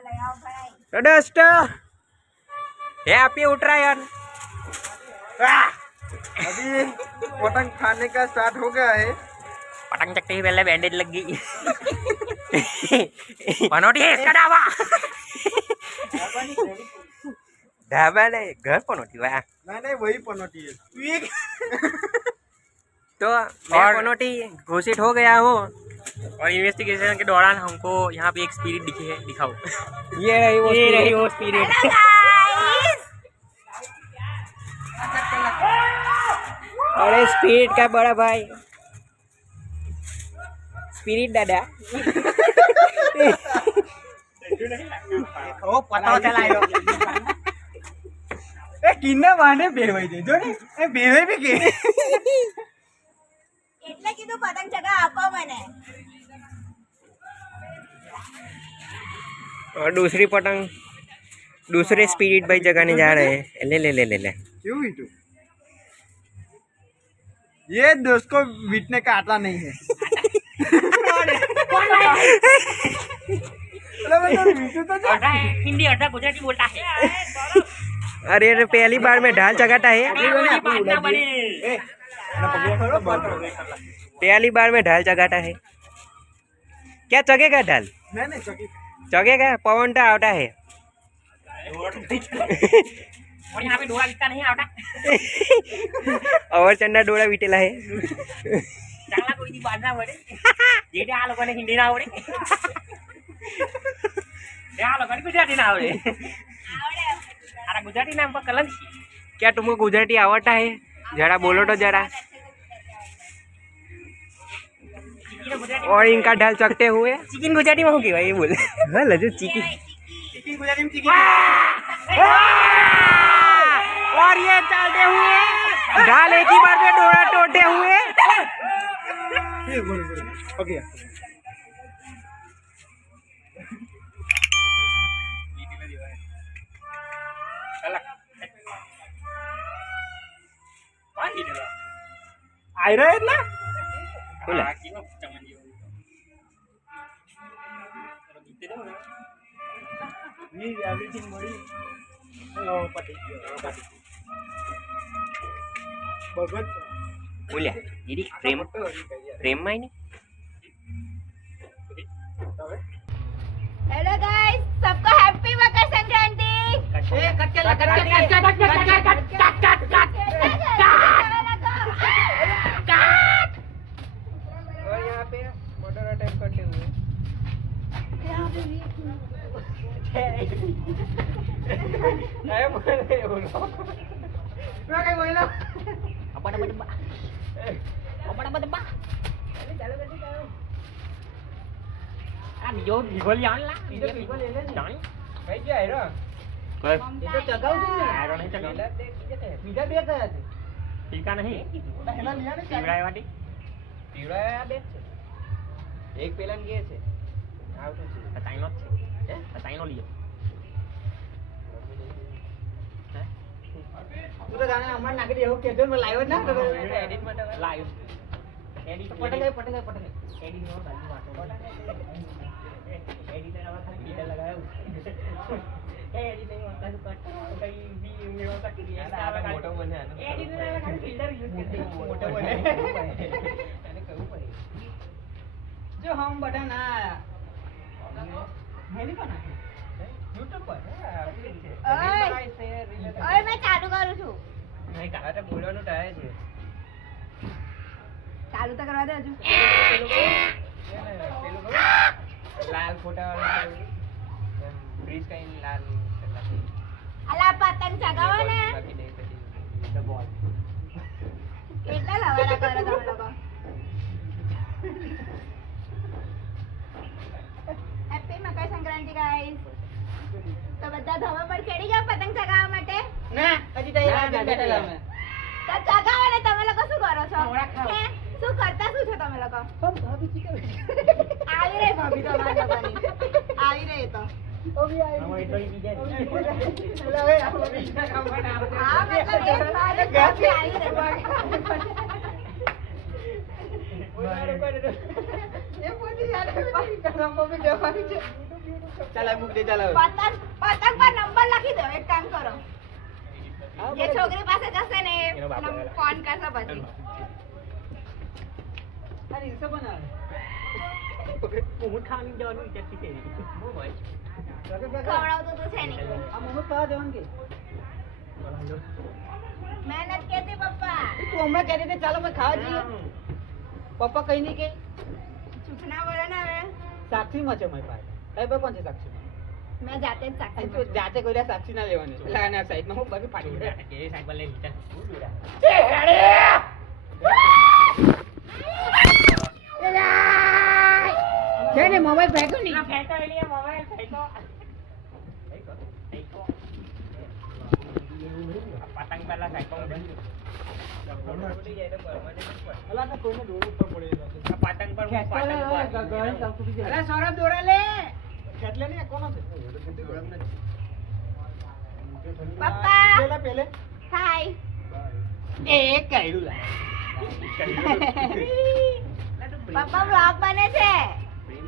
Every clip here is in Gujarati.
दोस्तों हैप्पी उत्तरायण। अभी पतंग खाने का स्टार्ट हो गया है। पतंग चकते ही पहले बैंडेज लग गई। पनौटी है इसका ढाबा। ढाबा नहीं घर पनौटी हुआ। नहीं वही पनौटी है। तो मैं पनौटी घोषित हो गया हूँ और इन्वेस्टिगेशन के दौरान हमको यहाँ पे एक स्पिरिट दिखी है। दिखाओ। ये रही वो स्पिरिट। अरे स्पिरिट का बड़ा भाई स्पिरिट दादा। ओ पता चलायो। ए किन्ने वाने बेवाई दे जो ने ए बेवाई भी के એટલે કીધું પતંગ ચગા આપો મને। और दूसरी पतंग दूसरे स्पिरिट भाई जगाने जा रहे हैं। ले ले ले ले ले क्यों इटू ये दोस्त को बीटने का आटा नहीं है। हिंदी अर्धा गुजराती बोलता है। अरे पहली बार में ढाल चगाता है। पहली बार में ढाल चगाता है। क्या चगेगा ढाल? नहीं चगेगा पवन टा आवता है। और यहाँ पे डोरा बिकता नहीं आवता। और चंदा डोरा बीटेला है। ચાંગલા કોઈ દી બાદ ના પડે જેટે આ લોકોને હિન્દી ના આવડે આ લોકોને ગુજરાતી ના આવડે આરા ગુજરાતી નામ પર કલંક। क्या तुमको गुजराती आवड़ता है? जरा बोलो तो जरा। और इनका ढाल चकते हुए चिकन गुजराती में हो गई भाई बोल। हाँ लजो चिकी। चिकन गुजराती में चिकन। और ये चलते हुए ढाल एक ही बार में डोरा टोटे हुए। ओके आई रहे ना बोला ये एवरीथिंग बड़ी ओ पटी भगत बोलिया दीदी प्रेम प्रेम में नहीं। हेलो गाइस सबको हैप्पी मकर संक्रांति। और यहाँ पे मोटर अटैक करते हुए जो भिगोल जान ला जानी भाई क्या है रा बस ये तो चगाऊ तुम आरो नहीं चगा बीजा भी आता है टीका नहीं पहला लिया ने पीवड़ाई वाटी पीवड़ा બે છે એક પેલાન કે છે આવતું છે बताइनो है बताइनो लियो તું તો જાણે હમણાં નાખી દે એવું કેજો મે લાવ્યો જ ના તો एडिट માટે લાયો एडिट પટલે एडिट નો બાજુ વાટો एडिट ने आवा खाली कीड़ा लगाया एडिट नहीं होता तो कट कहीं भी में होता कि आवा मोटो बने एडिट ने आवा खाली फिल्टर यूज करते मोटो बने એને કહું પડે જો હમ બધા ના મેલી પણ નાખી YouTube પર ઓય मैं चालू करू છું। नहीं का अरे बोलવાનું ટાય છે ચાલુ તો કરવા દે હજુ। પેલું લાલ ફોટા વાળું બ્રિજ કઈ લાલ અલા પતંગ ચગાવો ને બાકી દે પછી ધ બોલ કેટલા લવાના કરો તમે લોકો। Happy Makar Sankranti guys. તો બધા ધવા પર ચડી ગયા પતંગ ચગાવવા માટે। ના હજી તો બેઠેલા અમે તો ચગાવો ને તમે લોકો શું કરો છો? હે? શું કરતા શું છો તમે લોકો? આવી રહી ભાભી તો મારા જવાની આવી રહી તો અમારી તો બીજા એટલે હવે આપણે બીજા કામ માટે હા મતલબ એ મારી ભાભી આવી રહી એ પોતે યાર કામ પર જવાની છે ચાલ આ મૂક દે ચાલ હવે. પતંગ પતંગ પર નંબર લખી દો. એક કામ કરો, જે છોકરી પાસે જશે ને એ એનો બાપ આવે. ફોન કરશે પછી. આ રીલ્સો બનાવે. મોમો ખાવાની જવાનું વિચારતી છે. બહુ ભાઈ. ખવડાવતું તો છે નહીં. આ મોમો ખાવા જવાનું કે? મહેનત કેતી પપ્પા. તું હમણાં કહેતી હતી ચાલો ભાઈ ખાવા જઈએ. પપ્પા કઈ નહીં કે ચૂપ ના બોલે ને હવે. સાક્ષીમાં છે મારી પાસે. કઈ પર કોણ છે સાક્ષીમાં? મેં જાતે જ સાક્ષી તું જાતે કોઈ સાક્ષી ના લેવાની. એટલે આના સાઈડમાં હું બાકી પાડી દે. એ સાઈડ પર લઈ લીધા. છે ને મોબાઈલ ફેંકો નહીં. ફેંકો એટલે મોબાઈલ ફેંકો. પતંગ પહેલા ફેંકો. પતંગ પર અરે સૌરભ દોરા લે. કેટલે ને કોનો છે? પપ્પા પેલે હાય. એ કઈડું લા. પપ્પા બ્લોગ બને છે.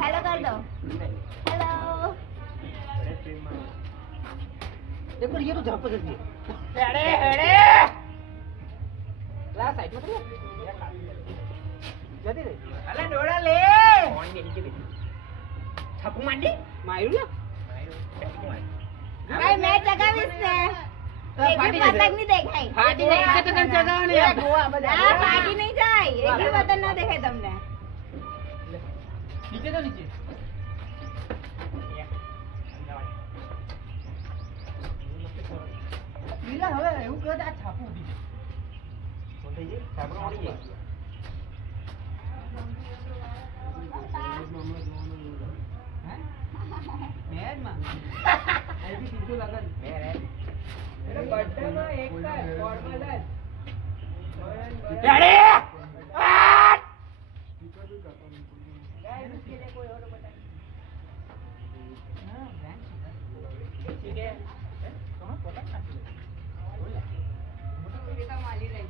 હેલો કર દો. હેલો. देखो ये तो जहाँ पर जल्दी हेड़े हेड़े ला साइड में तो जल्दी रे अरे डोरा ले कौन के नीचे बैठी छापू मांडी मारू ना ભાઈ મેં જગાવીશ ને. એક બી પતંગ નહીં દેખાય. ફાટી જાય છે તો કન જગાવને ના ફાટી નહીં જાય. એક બી પતંગ ના દેખાય તમને. नीचे तो नीचे લીલા હવે એવું કહે આ છાપું ઉડી જાય છાપું ઉડી જાય મેર માં આઈથી સીધું લગન મેર હે એટલે બર્થડે માં એક કા ફોર્મલ જ રેડી ગાઈસ इसके लिए कोई और बता हां ब्रांच ठीक है कहां पता नहीं बोला ये तो माली रही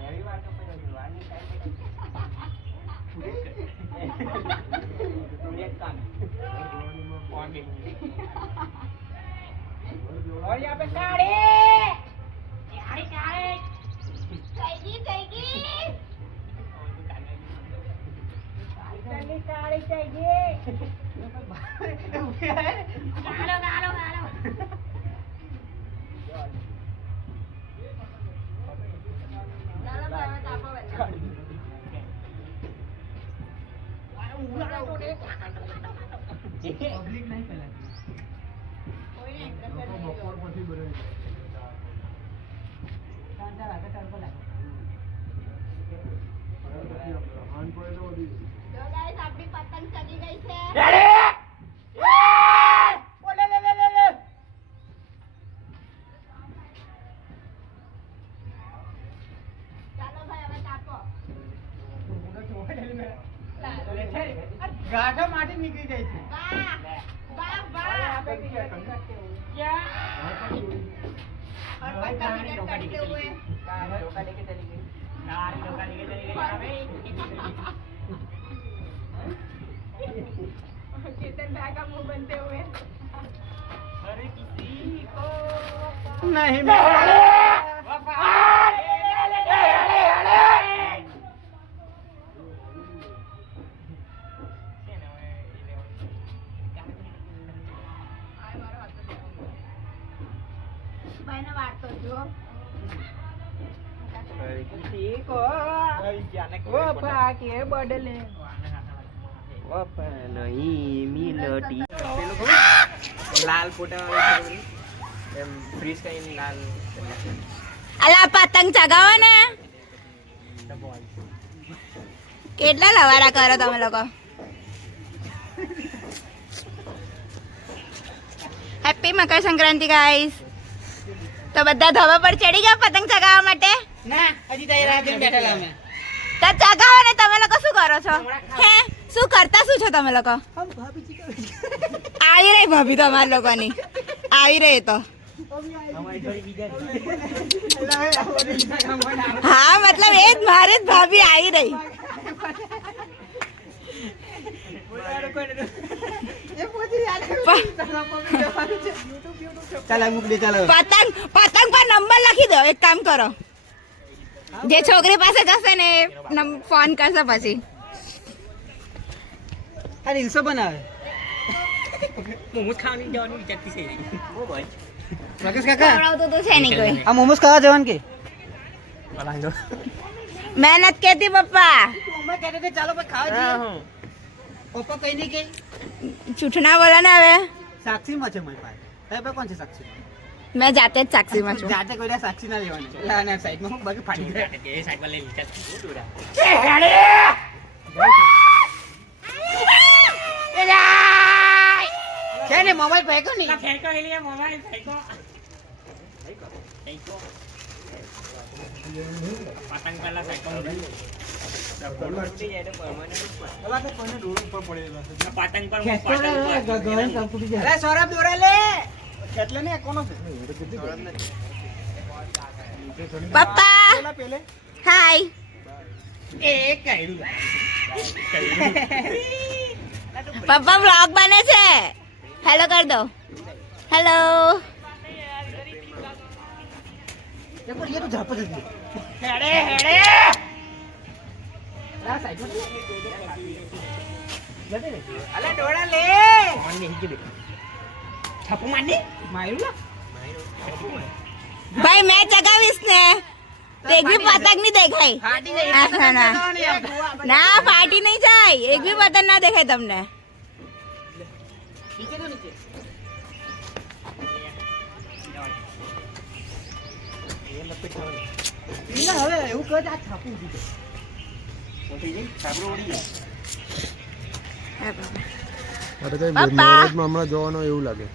मेरी बात तो पर जवानी टाइम तुम एक काम कौन भी और यहाँ पे साड़ी साड़ी चाहिए साड़ी चाहिए गालो गालो गालो पब्लिक नहीं फैलाती कोई नहीं બપોર પછી બને चार आगे टर्बो लगा હાન પડે તો વધી જો ગાઈસ આપણી પતંગ ચગી ગઈ છે. ઓલે લે લે લે લે ચાલો ભાઈ હવે કાપો. ગાંઠો માટી નીકળી જાય છે વાહ વાહ વાહ. क्या और पतंग इधर कटते हुए. धोखा लेके चली गई धोखा लेके चली गई चेतन भाई का मुंह बनते हुए. अरे किसी को નહીં ભાઈને વાળતો જો. किसी को वफा के बदले वफा नहीं मिलती लाल फोटा एम फ्रीज का इन लाल અલા પતંગ ચગાવો ને. કેટલા લવારા કરો તમે લોકો. Happy Makar Sankranti guys. તો બધા ધાબા પર ચડી ગયા પતંગ ચગાવવા માટે. ના હજી તો રાહ જોઈને બેઠેલા અમે તો ચગાવો ને. તમે લોકો શું કરો છો? હે શું કરતા શું છો તમે લોકો? આવી રહી ભાભી તમારા લોકોની. આવી રહી તો અમારી થોડી બીજા હા મતલબ એ જ મારે જ ભાભી આવી રહી. ચાલ આ મૂક દે ચાલ પતંગ પર નંબર લખી દો. એક કામ કરો, જે છોકરી પાસે જશે ને ફોન કરશે પછી. આ રીલ્સો બનાવે મોમોસ ખાવાની જવાનું વિચારતી છે ઓ ભાઈ રાકેશ કાકા ખવડાવતું તો છે નહીં કોઈ. આ મોમોસ ખાવા જવાનું કે પલાંગો મહેનત કેતી પપ્પા. મમ્મા કહેતે તે ચાલો ભાઈ ખાવા જઈએ પપ્પા કઈ નહીં કે છૂટના બોલો ને હવે. સાક્ષીમાં છે મારી પાસે ભાઈ કોણ છે સાક્ષી મેં જાતે જ સાક્ષીમાં છું. જાતે કોઈ સાક્ષી ના લેવાની લા ના સાઈડમાં હું બાકી ફાટી જાય એ સાઈડમાં લઈ લીધા છે ને મોબાઈલ ફેંકો નહીં ફેંકો હેલિયા મોબાઈલ ફેંકો પતંગ પહેલા ફેંકો પતંગ પર અરે સૌરભ દોરા લે એટલે ને કોનો છે પપ્પા પેલે હાય. એ કાયડું પપ્પા વ્લોગ બને છે. હેલો કર દો. હેલો. ये तो झापा दे હેડે હેડે आ साइड में जदे ने अले डोड़ा ले મારને હિજે બે છાપુ મારને मायरू ला ભાઈ મેં ચગાવીશ ને તો એક બી પતંગ નહીં દેખાય. फाटी नहीं ના ના ના ફાટી નહીં જાય. એક બી પતંગ ના દેખાય તમને. नीचे तो नीचे ये लपेट ना હવે એવું કહે આ છાપું દીધું મોટી જઈ છાપરો ઓડી જાય અરે કઈ પપ્પા. મેરેજમાં હમણાં જવાનો એવું લાગે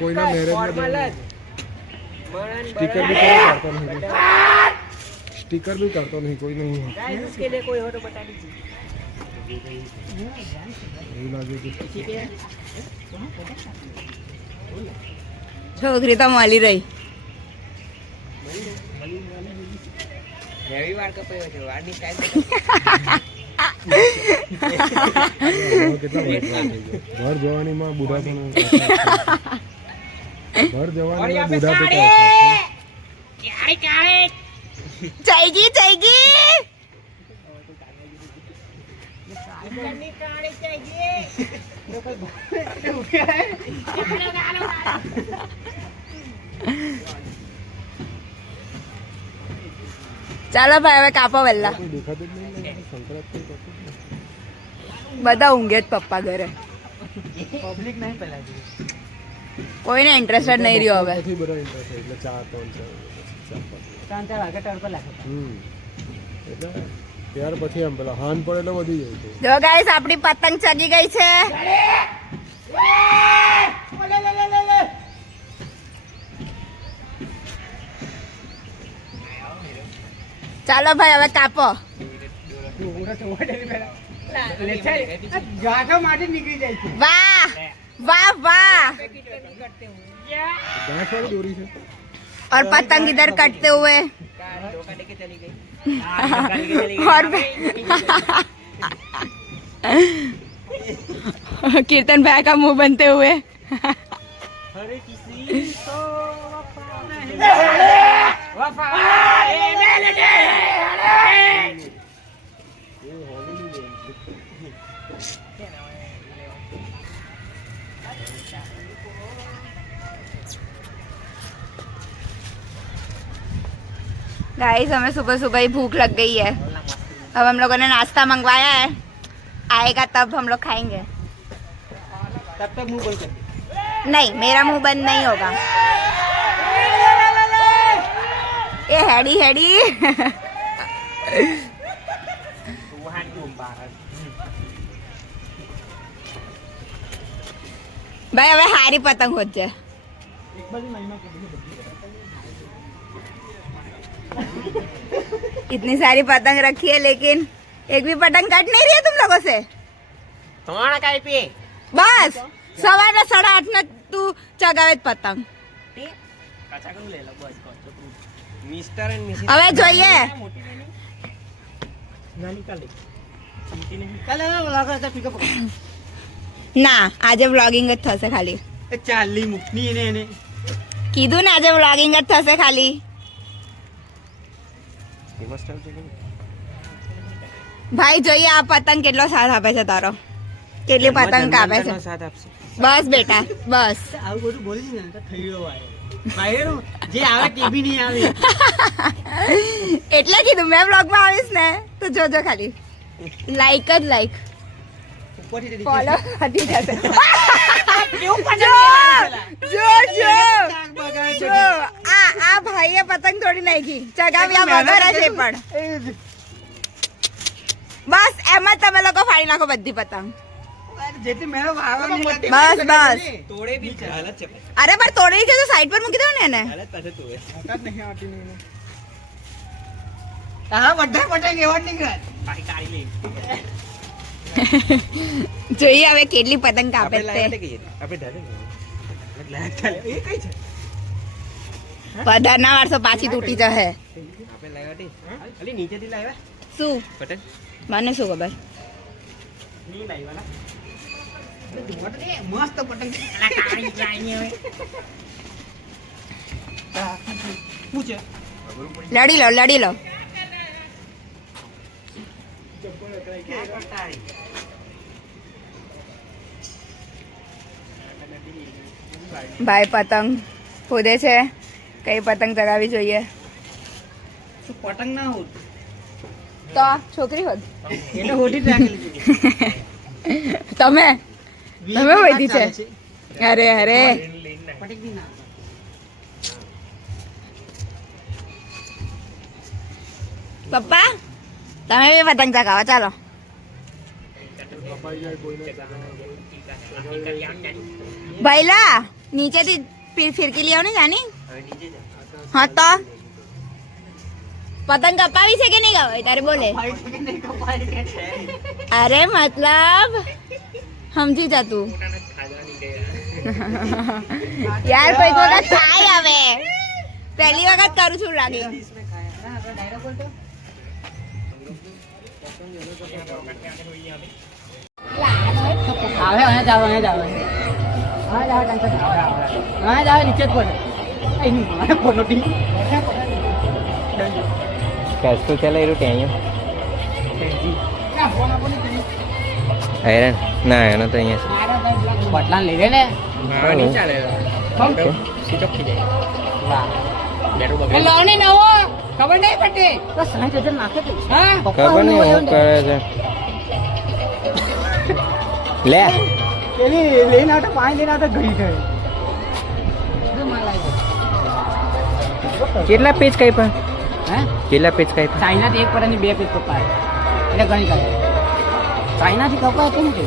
કોઈના મેરેજમાં સ્ટીકર બી કરતો નહીં કોઈ નહીં गाइस उसके लिए कोई हो तो बता दीजिए એવું લાગે કે છોકરી તો મળી રહી. રવિવાર કપાયો છે વારની ટાઈમ કેટલા ઘર જવાનીમાં બુઢા પણ ઘર જવાનીમાં બુઢા પિતા ક્યારે ક્યારે ચાઈગી ચાઈગી. ચાલો ભાઈ હવે કાપો વહેલા. કોઈ દેખાતું જ નહીં સંક્રાંત કોઈ કરતું જ નહીં. બધા ઊંઘે જ પપ્પા ઘરે. પબ્લિક નહીં પેલા કોઈને ઇન્ટરેસ્ટેડ નહીં રહ્યો હવે. પછી બધા ઇન્ટરેસ્ટ એટલે 4 3 4 3 4 વાગે ટર્ન પર લાગે એટલે ત્યાર પછી આમ પેલા હાન પડે એટલે વધી જાય છે જો ગાઈસ આપણી પતંગ ચગી ગઈ છે. ચાલો ભાઈ હવે કાપો. ગાંઠો માટે નીકળી જાય છે વાહ વાહ વાહ. ગાંઠ વાળી દોરી છે और पतंग इधर कटते हुए धोखा देके चली गई और कीर्तन भाई का मुंह बनते हुए हरे किसी तो वफा गाइस हमें सुबह सुबह ही भूख लग गई है. अब हम लोगों ने नाश्ता मंगवाया है. आएगा तब हम लोग खाएंगे. तब तक मुंह बंद कर दे नहीं मेरा मुंह बंद नहीं होगा. ये हेडी हेडी Tuhan kumparan भाई હવે હારી પતંગ હોત છે. एक बार महिमा के लिए इतनी सारी पतंग रखी है लेकिन एक भी पतंग कट नहीं रही है तुम लोगों से. तुम्हारा काय पे बस 8:30 तू चगावे पतंग. कचा करू ले लो बस को મિસ્ટર એન્ડ મિસિસ હવે જોઈએ ના આજે વ્લોગિંગ જ થશે ખાલી ચાલી મૂકની એને કીધું ને આજે વ્લોગિંગ જ થશે ખાલી ભાઈ જોઈએ આ પતંગ કેટલો સાથ આપે છે તારો કેટલી પતંગ કાપે છે સાથ આપશે બસ બેટા બસ આવું બધું બોલી ને તો થઈ ગયો ભાઈ જે આવે તે બી નહીં આવે એટલે કીધું મેં વ્લોગમાં આવીશ ને તો જોજો ખાલી લાઈક જ લાઈક ઉપરથી ફોલો હતી જશે કેવું જો જો જો આ ભાઈએ પતંગ તોડી નાખી ચગાવ્યા વગર છે પણ બસ એમ જ તમે લોકો ફાડી નાખો બધી પતંગ જેથી મેરો વાળો બસ બસ તોડે બી હાલત છે અરે પણ તોડી કે તો સાઈડ પર મૂકી દો ને એને હાલત પાસે તોડે હકાત નહીં આવતી ને હા બધા પતંગ એવા નીકળે ભાઈ કાઢી લે જોઈએ હવે કેટલી પતંગ કાપે તે આપણે ડાલે એ કઈ છે પધારના વારસો પાછી તૂટી જશે આપણે લાવ્યા અલી નીચેથી લાવ્યા શું પતંગ મને શું ખબર નહીં લાવ્યા ના મસ્ત પતંગ કાળી ચાઈની હવે પૂછે લડી લો લડી લો ભાઈ પતંગ ખોદે છે કઈ પતંગ ચગાવી જોઈએ પતંગ ના હોત તો છોકરી હોત એને હોટી જ રાખેલી તમે તમે વૈધી છે અરે અરે પતંગ બી ના પપ્પા તમે બી પતંગ ચગાવો ચાલો ભૈલા નીચેથી ફિરકી લઈ આવો ને જાની હવે નીચે જા હા તો પતંગ કપાવી છે કે નહીં કપાવી તારે બોલે ભાઈ કે નહીં કપાય કે છે અરે મતલબ સમજી જા તું યાર કોઈ વખત થાય હવે પહેલી વખત કરું છું લાગે इसमें खाया ना अपना डायलॉग बोल तो આવે અહીંયા જાવ નીચે જ પડે અહીં મારે પોનોટી कैसे चला ये रोटी आई आयरन ना है ना तो यहाँ બટલા લઈ લે ને नहीं ચાલે સીધો ખી જાય વાહ લો ને નવો ખબર નહીં પડતી બસ 60,000 નાખે તો હા ખબર નહીં હું કરે છે લે એની લઈને આવતા પાણી લઈને આવતા ઘડી ગઈ કેટલા પેજ કઈ પણ હે કેટલા પેજ કઈ પણ ચાઇનાથી એક પટાની 2 પીસ કપાય એટલે ઘણી કાઢે ચાઇનાથી કપાય કેમ કે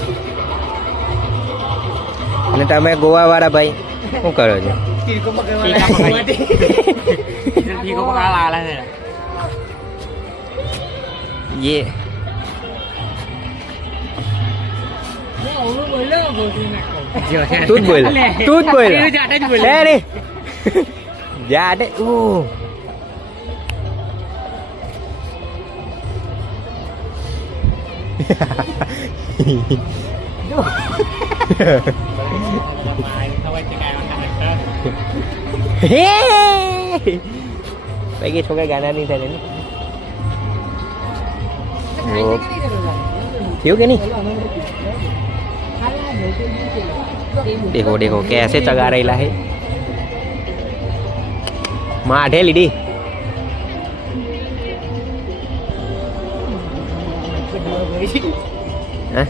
અને તમે ગોવા વાળા ભાઈ શું કરો છો તીરકો પકડવા તીરકો પકડવા આલા છે ये तू बोल अरे जाटे ओ पहले छोकरा गाना नहीं था ने वो क्यों के नहीं देखो देखो कैसे चगा रहेला है माठे लीडी हाँ